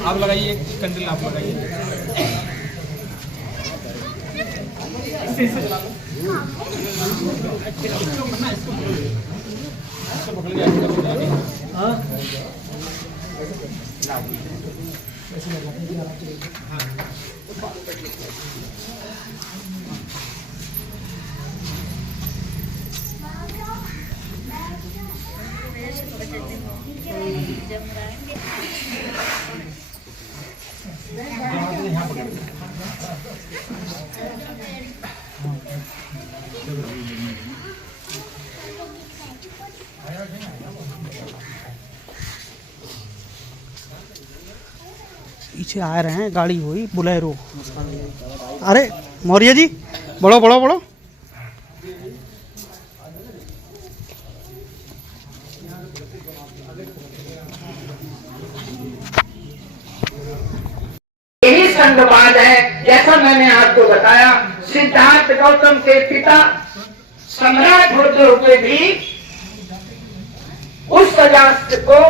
आप लगाइए, कैंडल आप लगाइए। पीछे आ रहे हैं, गाड़ी हुई बुलेरो। अरे मौर्य जी, बढ़ो बढ़ो बढ़ो। यही संघवाद है। जैसा मैंने आपको बताया, सिद्धार्थ गौतम के पिता सम्राट होते हुए भी उस सजात को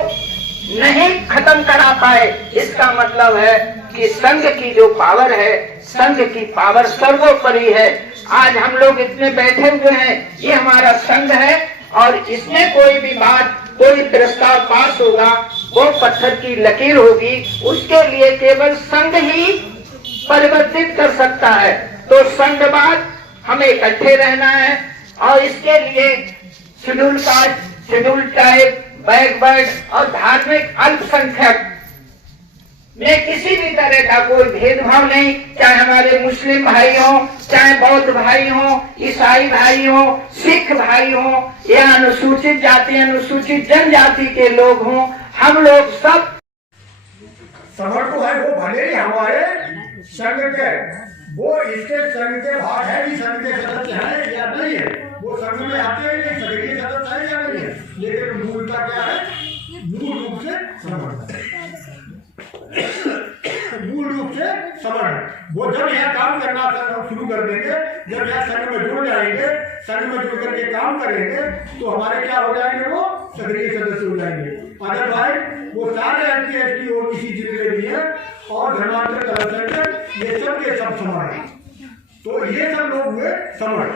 नहीं खत्म करा पाए। इसका मतलब है कि संघ की जो पावर है, संघ की पावर सर्वोपरि है। आज हम लोग इतने बैठे हुए हैं, ये हमारा संघ है, और इसमें कोई भी बात, कोई प्रस्ताव पास होगा, वो पत्थर की लकीर होगी। उसके लिए केवल संघ ही परिवर्तित कर सकता है। तो संघवाद, हमें इकट्ठे रहना है, और इसके लिए schedule caste, schedule tribe, backward और धार्मिक अल्पसंख्यक में किसी भी तरह का कोई भेदभाव नहीं। चाहे हमारे मुस्लिम भाई हो, चाहे बौद्ध भाई हो, ईसाई भाई हो, सिख भाई हो, या अनुसूचित जाति, अनुसूचित जनजाति के लोग हों, हम लोग सब समर तो है। वो भले ही हमारे संघ के, वो इसके संघ के भाग है कि संघ के सदस्य हैं या नहीं है, वो संघ में आते हैं नहीं, संघ के सदस्य है या नहीं है, लेकिन मूलता क्या है? मूल रूप से समर्थ, मूल रूप से समर्थ। वो जब यह काम करना शुरू कर देंगे, जब यह संघ में जुड़ जाएंगे, संघ में जुड़ करके काम करेंगे, तो हमारे क्या हो जाएंगे? वो सक्रिय सदस्य हो जाएंगे। अदरवाइज वो सारे SC/ST OBC जितने भी हैं और धर्मांतर अल्पसंख्यक, ये सब के सब समर्थ हैं। तो ये सब लोग हुए समर्थ।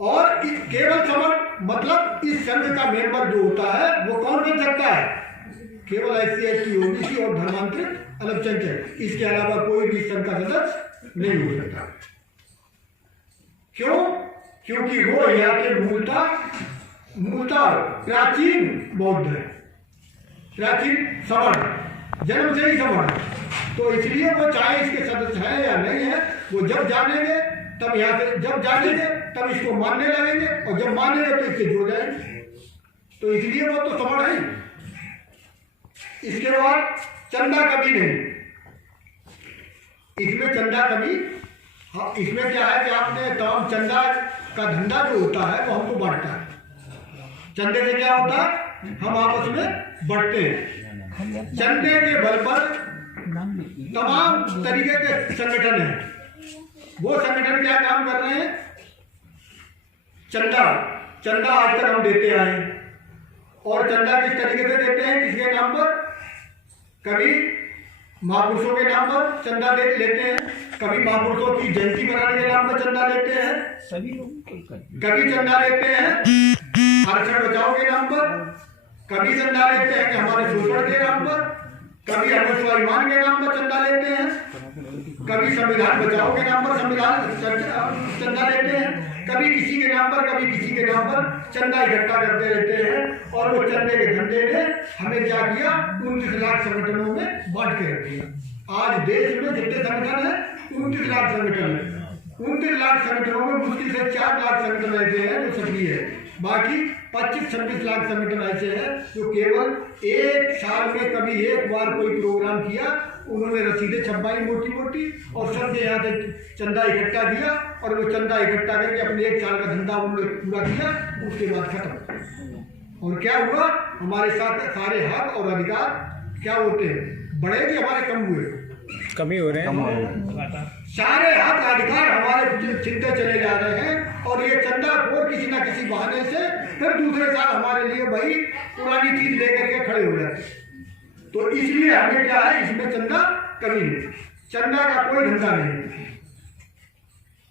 और केवल समर्थ मतलब इस संघ का मेंबर जो होता है वो कौन बन सकता है? केवल SC/ST OBC और धर्मांतरित अल्पसंख्यक, इसके अलावा कोई भी संघ का सदस्य नहीं हो सकता। क्यों? क्योंकि वो यहाँ के मूलतः प्राचीन बौद्ध है, प्राचीन समर्थ, जन्म से ही समर्थ। तो इसलिए वो चाहे इसके सदस्य है या नहीं है, वो जब जानेंगे तब यहाँ से, जब जानेंगे तब इसको मानने लगेंगे, और जब मानेंगे तो इससे जुड़ जाएंगे। तो इसलिए वो तो समर्थ है। इसके बाद चंदा कभी नहीं, इसमें चंदा कभी, हाँ, इसमें क्या है कि आपने तमाम चंदा का धंधा जो होता है वो हमको बांटता है। चंदे से क्या होता है? हम आपस में बढ़ते हैं। चंदे के बल पर तमाम तरीके के संगठन हैं। वो संगठन क्या काम कर रहे हैं? चंदा आज तक हम देते आए हैं। और चंदा किस तरीके से देते हैं? किसके नाम पर? कभी महापुरुषों के नाम पर चंदा लेते हैं, कभी महापुरुषों की जयंती मनाने के नाम पर चंदा लेते हैं, सभी लोग कभी चंदा लेते हैं आरक्षण बचाओ के नाम पर, कभी चंदा लेते हैं कि हमारे शोषण के नाम पर, कभी हमें स्वाभिमान के नाम पर चंदा लेते हैं, कभी संविधान बचाओ के नाम पर चंदा लेते हैं, कभी किसी के नाम पर, कभी किसी के नाम पर चंदा इकट्ठा करते रहते हैं। और वो चंदे के धंधे ने हमें क्या किया? 29 लाख संगठनों में बांट के रख दिया। आज देश में जितने संगठन है 29 लाख संगठन है। 29 लाख संगठनों में मुश्किल से 4 लाख संगठन ऐसे हैं जो सक्रिय है, बाकी 25-26 लाख संगठन ऐसे हैं जो केवल एक साल में कभी एक बार कोई प्रोग्राम किया, उन्होंने रसीदें छपवाई मोटी मोटी और सबके यहाँ से चंदा इकट्ठा किया, और वो चंदा इकट्ठा करके अपने एक साल का धंधा उन्होंने पूरा किया, उसके बाद खत्म। और क्या हुआ? हमारे साथ सारे हक और अधिकार क्या होते हैं? बढ़े कि हमारे कम हुए? कमी हो रहे हैं। सारे हक अधिकार हमारे छिनते चले जा रहे हैं, और ये चंदा खोर किसी ना किसी बहाने से फिर दूसरे साल हमारे लिए वही पुरानी चीज लेकर के खड़े हो जाते हैं। तो इसलिए हमें क्या है, इसमें चंदा कभी नहीं, चंदा का कोई धंधा नहीं,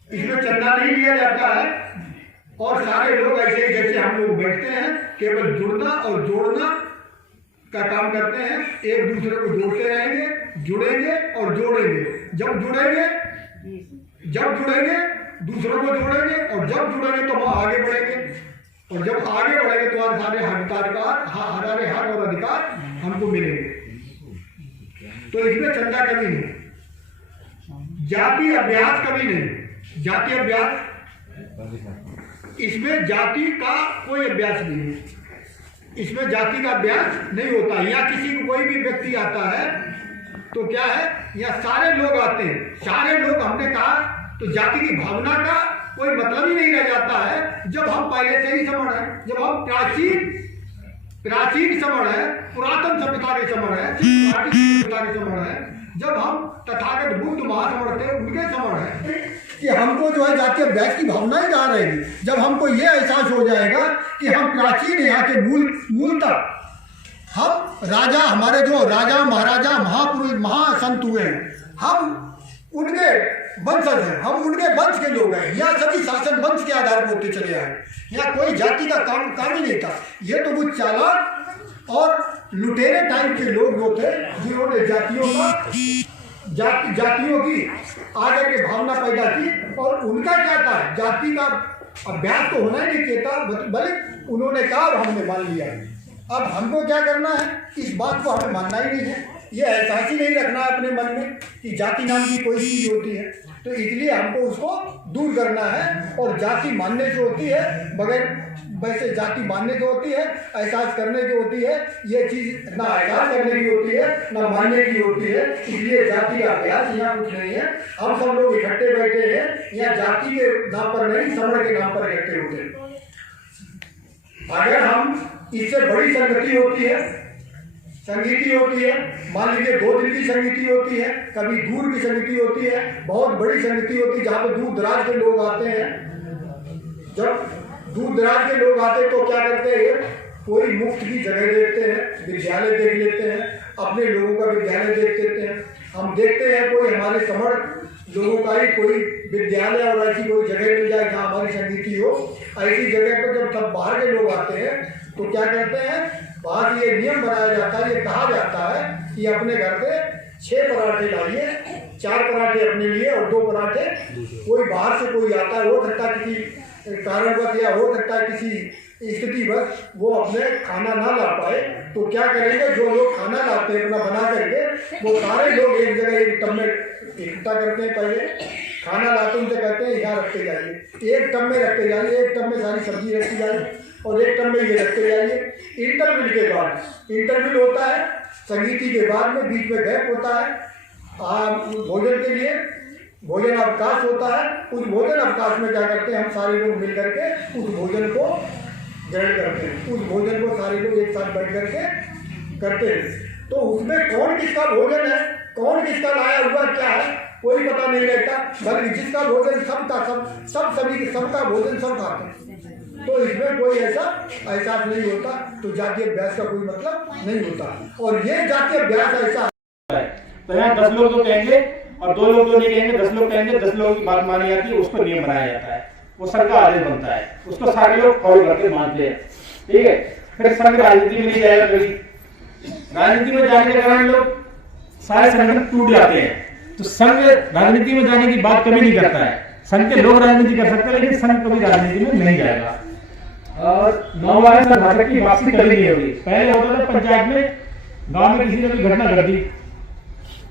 इसमें चंदा नहीं लिया जाता है। और सारे लोग ऐसे जैसे हम लोग बैठते हैं, केवल जुड़ना और जोड़ना का काम करते हैं, एक दूसरे को जोड़ते रहेंगे, जुड़ेंगे और जोड़ेंगे। जब जुड़ेंगे दूसरों को जोड़ेंगे, और जब जुड़ेंगे तो वहां आगे बढ़ेंगे, और जब आगे बढ़ेंगे तो हमारे हमारे हक और अधिकार हमको मिलेंगे। तो इसमें चंदा कभी नहीं, जाति अभ्यास कभी नहीं, जाति अभ्यास, इसमें जाति का कोई अभ्यास नहीं है, इसमें जाति का अभ्यास नहीं होता। या किसी को कोई भी व्यक्ति आता है तो क्या है, या सारे लोग आते हैं, सारे लोग, हमने कहा तो जाति की भावना का कोई मतलब ही नहीं रह जाता है जब हम पहले से ही समझ है, जब हम प्राचीन समझ है, पुरातन सभ्यता के समझ है, सभ्यता के समझ है, जब हम तथागत बुद्ध महासमर्थ थे उनके समझ है कि हमको जो है जातीय अभ्यास की भावना ही कहाँ रहेगी। जब हमको ये एहसास हो जाएगा कि हम प्राचीन यहाँ के मूल तक हम राजा, हमारे जो राजा महाराजा महापुरुष महासंत हुए हैं, हम उनके वंशज हैं, हम उनके वंश के लोग हैं। यहाँ सभी शासन वंश के आधार पर होते चले आए, यहाँ कोई जाति का काम ही नहीं था। ये तो वो चालाक और लुटेरे टाइप के लोग जो थे, जिन्होंने जातियों की आगे की भावना पैदा की, और उनका क्या था, जाति का अभ्यास तो होना ही नहीं चाहिए, भले उन्होंने कहा और हमने मान लिया। अब हमको क्या करना है, इस बात को हमें मानना ही नहीं है, ये एहसास ही नहीं रखना है अपने मन में कि जाति नाम की कोई चीज़ होती है। तो इसलिए हमको उसको दूर करना है, और जाति मानने से होती है, बगैर वैसे जाति मानने से होती है, एहसास करने की होती है। ये चीज़ ना एहसास करने की होती है ना मानने की होती है, इसलिए जाति का अभ्यास यहाँ कुछ नहीं है। हम सब लोग इकट्ठे बैठे हैं, यहाँ जाति के नाम पर नहीं, समझ के नाम पर इकट्ठे होते हैं। अगर हम इससे बड़ी संगति होती है, संगीति होती है, मान लीजिए 2 दिन की संगीति होती है, कभी दूर की संगीति होती है, बहुत बड़ी संगीति होती है जहाँ पे दूर दराज के लोग आते हैं। जब दूर दराज के लोग आते हैं तो क्या करते हैं, कोई मुफ्त की जगह देखते हैं, विद्यालय देख लेते हैं, अपने लोगों का विद्यालय देख लेते हैं। हम देखते हैं कोई हमारे समर्थ लोगों का ही कोई विद्यालय और ऐसी कोई जगह मिल जाए जहाँ हमारी संगीति हो। ऐसी जगह पर जब सब बाहर के लोग आते हैं तो क्या करते हैं, वहाँ ये नियम बनाया जाता है, ये कहा जाता है कि अपने घर से 6 पराठे लाइए, 4 पराठे अपने लिए और 2 पराठे, कोई बाहर से कोई आता है, हो सकता है किसी कारणवश या हो सकता है किसी स्थितिवश वो अपने खाना ना ला पाए, तो क्या करेंगे, जो लोग खाना लाते हैं अपना बना करके, वो सारे लोग एक जगह एक टब में इकट्ठा करते हैं। पहले खाना लाते उनसे कहते हैं यहाँ रखते जाइए, एक टब में रखते जाइए, एक टब में सारी सब्जी रखती जाइए और एक टब में ये रखते जाइए। इंटरवल के बाद, इंटरवल होता है संगीति के बाद में, बीच में गैप होता है भोजन के लिए, भोजन अवकाश होता है। उस भोजन अवकाश में क्या करते हैं, हम सारे लोग मिल करके उस भोजन को ग्रहण करते हैं, उस भोजन को सारे लोग एक साथ बैठ करके करते हैं। तो उसमें कौन किसका भोजन है, कौन किसका लाया हुआ क्या है, कोई पता नहीं रहता, बल्कि जिसका भोजन सबका भोजन सब खाते हैं। तो इसमें कोई ऐसा एहसास नहीं होता, तो जातीय अभ्यास का कोई मतलब नहीं होता। और ये जातीय अभ्यास ऐसा है, तो यहाँ 10 लोग तो कहेंगे और 2 लोग तो नहीं कहेंगे, 10 लोग कहेंगे, 10 लोगों की बात मानी जाती है, उसको नियम बनाया जाता है, वो संघ का आदेश बनता है, उसको सारे लोग फॉलो करके मानते हैं। ठीक है, फिर संघ राजनीति में नहीं जाएगा कभी, राजनीति में जाने के कारण लोग सारे संगठन टूट जाते हैं। तो संघ राजनीति में जाने की बात कभी नहीं करता है, संघ के लोग राजनीति कर सकते हैं लेकिन संघ कभी राजनीति में नहीं जाएगा। और नौवां भारत की वापसी कभी नहीं होगी। पहले होता था पंचायत में, गांव में किसी ने भी घटना घट दी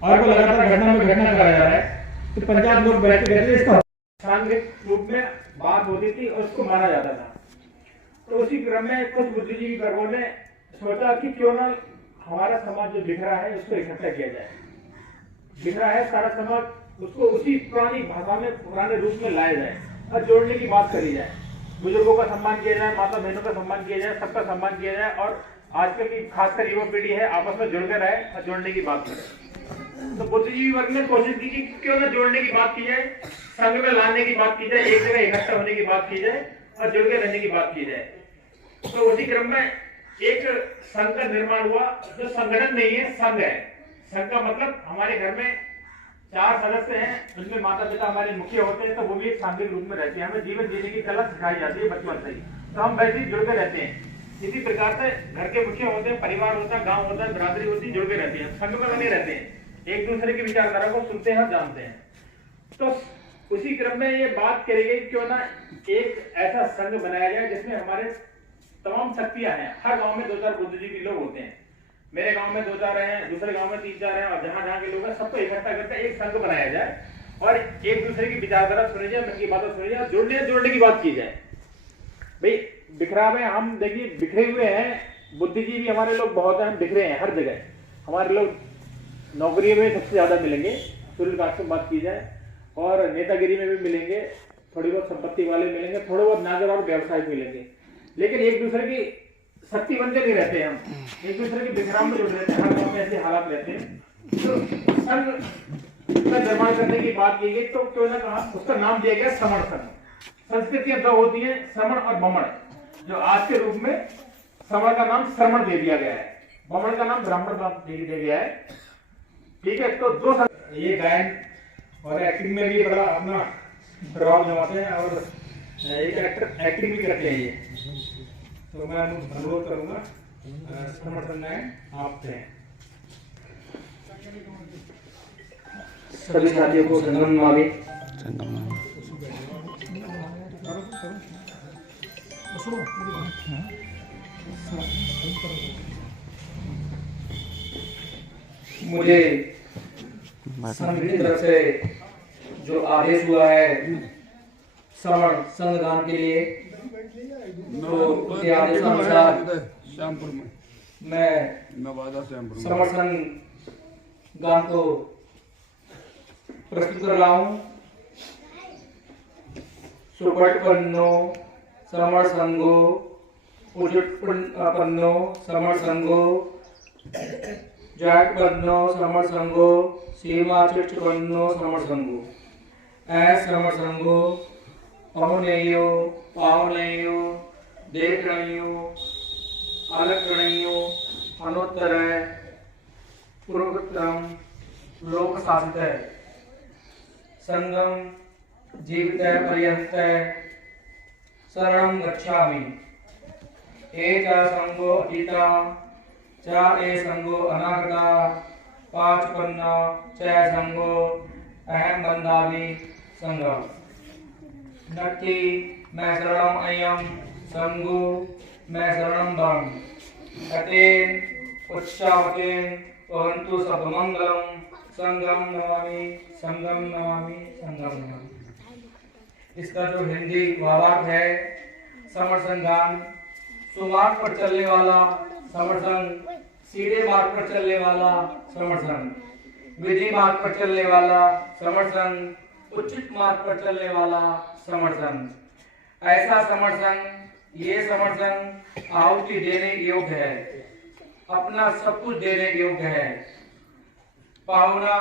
और वो लगातार घटना में घटना कराया जा रहा है, तो पंचायत लोग बैठ के कहते इसको सांघिक रूप में बात होती थी और उसको माना जाता था। तो उसी क्रम में कुछ बुद्धिजीवी वर्गों ने सोचा कि क्यों ना हमारा समाज जो बिखरा है उसको इकट्ठा किया जाए, बिखरा है सारा समाज, उसको उसी पुरानी भाषा में पुराने रूप में लाया जाए और जोड़ने की बात करी जाए। बुजुर्गों का सम्मान किया जाए, माता बहनों का सम्मान किया जाए, सबका सम्मान किया जाए और आजकल की खासकर युवा पीढ़ी है आपस में जुड़कर रहे और जोड़ने की बात करें। तो बुद्धिजीवी वर्ग ने कोशिश की कि क्यों ना जोड़ने की बात की जाए, संघ में लाने की बात की जाए, एक जगह इकट्ठा होने की बात की जाए और जुड़ के रहने की बात की जाए। तो उसी क्रम में एक संघ का निर्माण हुआ जो संगठन नहीं है, संघ है। संघ का मतलब हमारे घर में 4 सदस्य हैं, उनमें माता पिता हमारे मुखिया होते हैं, तो वो भी एक सांघिक रूप में रहते हैं। हमें जीवन जीने की कला सिखाई जाती है बचपन से ही, तो हम वैसे ही जुड़ के रहते हैं। इसी प्रकार से घर के मुखिया होते हैं, परिवार होता है, गांव होता है, बिरादरी होती है, जुड़ के रहते हैं, संघ में बने रहते हैं, एक दूसरे की विचारधारा को सुनते हैं, जानते हैं। तो उसी क्रम में ये बात करी गई, क्यों ना एक ऐसा संघ बनाया जाए जिसमें हमारे तमाम शक्तियां हैं। हर गांव में 2-4 बुद्धिजीवी लोग होते हैं, मेरे गांव में 2-4 हैं, दूसरे गांव में 3-4 हैं, और जहां जहां के लोग हैं सबको इकट्ठा करके एक संघ बनाया जाए और एक दूसरे की विचारधारा सुनी जाए, मन की बातें सुनी जाए, जोड़ने की बात की जाए। भाई बिखरा में हम देखिए बिखरे हुए हैं, बुद्धिजीवी हमारे लोग बहुत हैं, हम बिखरे हैं हर जगह। हमारे लोग नौकरी में सबसे ज्यादा मिलेंगे, सूर्यकांत से बात की जाए, और नेतागिरी में भी मिलेंगे, थोड़ी बहुत संपत्ति वाले मिलेंगे, थोड़े बहुत नागर और व्यवसाय मिलेंगे, लेकिन एक दूसरे की शक्ति बनते नहीं रहते हैं। हम एक दूसरे के बिखराव में जुड़ रहते हैं, हर गांव में ऐसे हालात रहते हैं। तो संघ का निर्माण करने की बात की गई, तो क्यों ना कहा उसका नाम दिया गया समण संघ। संस्कृतियां 2 होती हैं, समण और बमण, जो आज के रूप में समण का नाम श्रमण दे दिया गया है, बमण का नाम ब्राह्मण दे दिया गया है। ठीक है, तो 2 ये गायन और एक्टिंग में भी बड़ा अपना रोल निभाते हैं, और एक एक्टर एक्टिंग भी करते हैं ये। तो मैं अनुरोध करूंगा समर्थन आप थे सभी साथियों को संगम नमामि। मुझे संघ की तरफ से जो आदेश हुआ है श्रवण संघगान के लिए, तो उसके आदेशानुसार मैं श्रवण संघ गान को प्रस्तुत कर रहा हूँ। सुपटपन्नो श्रवण संघो, उजुटपन्नो श्रवण संघो, जाटपन्नो श्रवण संघो, सीमा चिटपन्नो श्रवण संघो। ऐ श्रवण संघो पहुनेयो, पावनेयो, देख रहियो, अलग रहियो, अनुत्तर पूर्वोत्तम लोक शासित संगम जीवित पर्यंत शरणं गच्छामि। एता संगो अतीता चा ए संगो अनागता, पाचपन्ना च संगो अहम बंधामि संगम। नक्की मैं शरणम अयम संगो, मैं शरणम बम। अतेन उच्चावतेन पवन्तु सबमंगलम। संगम नमामि, संगम नमामि, संगम नमामि। इसका जो हिंदी भावार्थ है, समण संघगान सुमार्ग पर चलने वाला समण संघ, सीधे मार्ग पर चलने वाला समण संघ, विधि मार्ग पर चलने वाला समण संघ, उचित मार्ग पर चलने वाला समण संघ। ऐसा समण संघ, ये समण संघ आहुति देने योग्य है, अपना सब कुछ देने योग्य है, पाहुना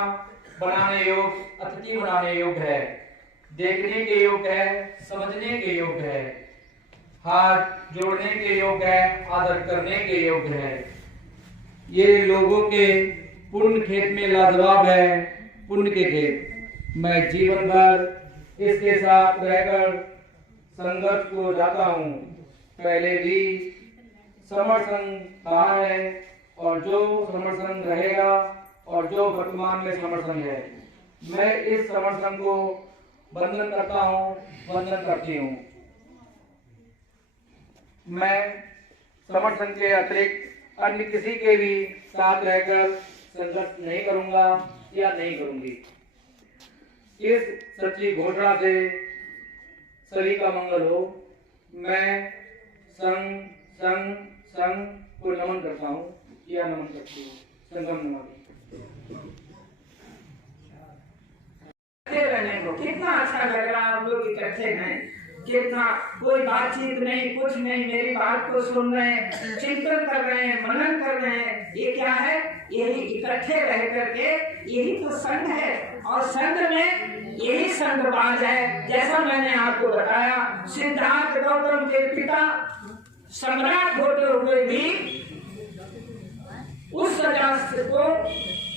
बनाने योग्य, अतिथि बनाने योग्य है, देखने के योग्य है, समझने के योग्य है, हाथ जोड़ने के योग्य है, आदर करने के योग्य है। ये लोगों के पुण्य खेत में लाजवाब है, पुण्य के खेत। मैं जीवन भर इसके साथ रहकर संघर्ष को जाता हूँ। पहले भी समण संघ कहा है, और जो समण संघ रहेगा, और जो वर्तमान में समण संघ है, मैं इस समण संघ को वंदन करता हूँ, वंदन करती हूँ। मैं समण संघ के अतिरिक्त अन्य किसी के भी साथ रहकर संघर्ष नहीं करूंगा या नहीं करूंगी। इस सच्ची घोषणा से सभी का मंगल हो। मैं संघ संघ संघ को नमन करता हूँ या नमन करती हूँ। संगम नमामि। रहने को कितना अच्छा लग रहा है, हम लोग इकट्ठे हैं, कितना कोई बातचीत नहीं, कुछ नहीं, मेरी बात को सुन रहे हैं, चिंतन कर रहे हैं, मनन कर रहे हैं। ये क्या है? यही इकट्ठे रह करके, यही तो संघ है। और संघ में यही संघबाज है। जैसा मैंने आपको बताया, सिद्धार्थ गौतम के पिता सम्राट होते हुए भी उस सजा को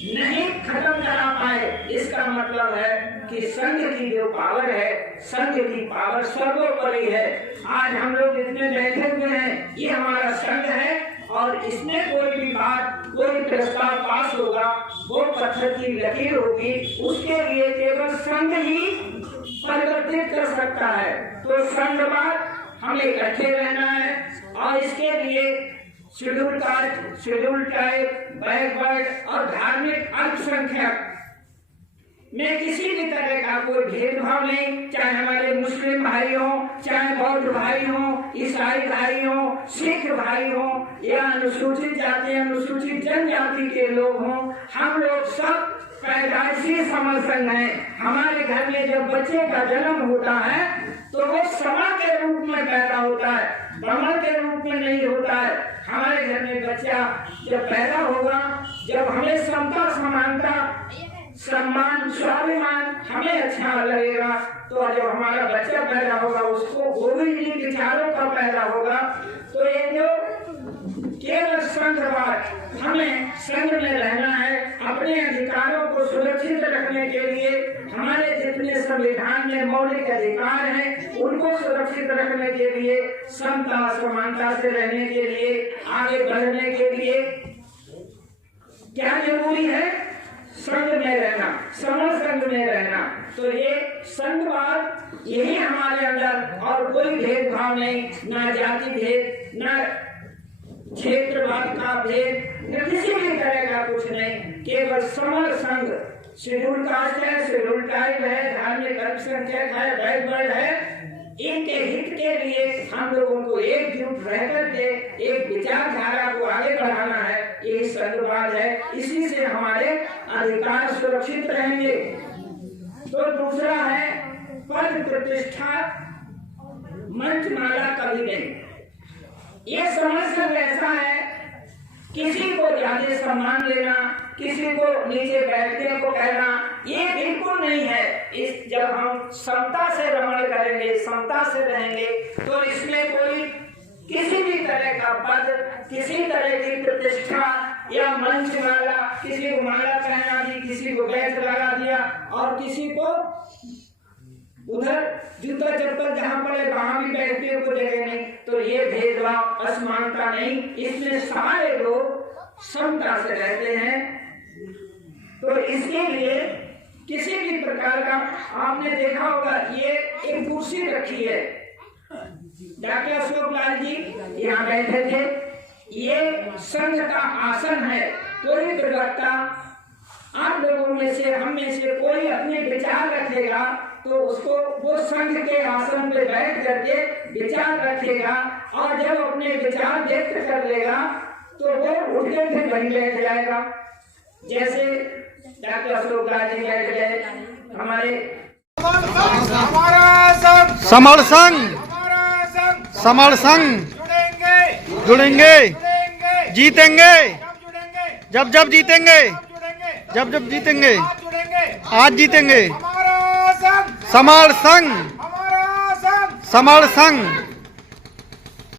नहीं खत्म करा पाए। इसका मतलब है कि संघ की जो पावर है, संघ की पावर सर्वोपरि है। आज हम लोग इतने बैठे हुए हैं, ये हमारा संघ है और इसमें कोई भी बात, कोई प्रस्ताव पास होगा वो पत्थर की लकीर होगी, उसके लिए केवल संघ ही परिवर्तित कर सकता है। तो संघवाद हमें इकट्ठे रहना है और इसके लिए schedule caste, schedule tribe, backward और धार्मिक अल्पसंख्यक में किसी भी तरह का कोई भेदभाव नहीं, चाहे हमारे मुस्लिम भाई हो, चाहे बौद्ध भाई हो, ईसाई भाई हो, सिख भाई हो या अनुसूचित जाति, अनुसूचित जनजाति के लोग हों, हम लोग सब पैदाइशी समसंग हैं। हमारे घर में जब बच्चे का जन्म होता है तो वो समा के रूप में पैदा होता है, ब्रह्मण के रूप में नहीं होता है। हमारे घर में बच्चा जब पैदा होगा, जब हमें समता, समानता, सम्मान, स्वाभिमान हमें अच्छा लगेगा, तो जब हमारा बच्चा पैदा होगा उसको गोविंद विचारों का पैदा होगा। तो ये जो केवल संघवाद, हमें संघ में रहना है, अपने अधिकारों को सुरक्षित रखने के लिए हमारे जितने संविधान में मौलिक अधिकार हैं उनको सुरक्षित रखने के लिए, समता समानता से रहने के लिए, आगे बढ़ने के लिए क्या जरूरी है? संघ में रहना, समर संघ में रहना। तो ये संघवाद यही हमारे अंदर, और कोई भेदभाव नहीं, ना जाति भेद, ना क्षेत्रवाद का भेद, न किसी भी तरह का कुछ नहीं, केवल समर संघ। शेड्यूल कास्ट है, शेड्यूल ट्राइब है, धार्मिक अल्पसंख्यक है, बैकवर्ड है, इनके हित के लिए हम लोगों को एकजुट रह करके एक विचारधारा को आगे बढ़ाना है, यही संघवाद है। इसी से हमारे अधिकार सुरक्षित रहेंगे। तो दूसरा है पद प्रतिष्ठा मंचमाला कभी नहीं। ये समस्या ऐसा है, किसी को ज्यादा सम्मान देना, किसी को नीचे बैठने को कहना, ये बिल्कुल नहीं है। इस जब हम समता से रमण करेंगे, समता से रहेंगे, तो इसमें कोई किसी भी तरह का पद, किसी तरह की प्रतिष्ठा या मंचमाला, किसी को माला पहना दी, किसी को बैच लगा दिया और किसी को उधर जूता चप्पल जहाँ पड़े वहां भी बैठते को जगह नहीं। तो ये भेदभाव, असमानता नहीं, इसमें सारे लोग समता से रहते हैं। तो इसके लिए किसी भी प्रकार का, आपने देखा होगा ये एक कुर्सी रखी है, डॉक्टर अशोक लाल जी यहाँ बैठे थे, ये संघ का आसन है। कोई प्रवक्ता आप लोगों में से, हम में से कोई अपने विचार रखेगा तो उसको वो संघ के आसन पे बैठ करके विचार रखेगा, और जब अपने विचार व्यक्त कर लेगा तो वो उठ के फिर वहीं बैठ जाएगा। जैसे डॉक्टर अशोक लाल जी बैठ गए, हमारे समर संघ, समर संघ जुड़ेंगे, जीतेंगे, जब जब जीतेंगे, जब जब जीतेंगे, आज जीतेंगे। समर संघ, समर संघ।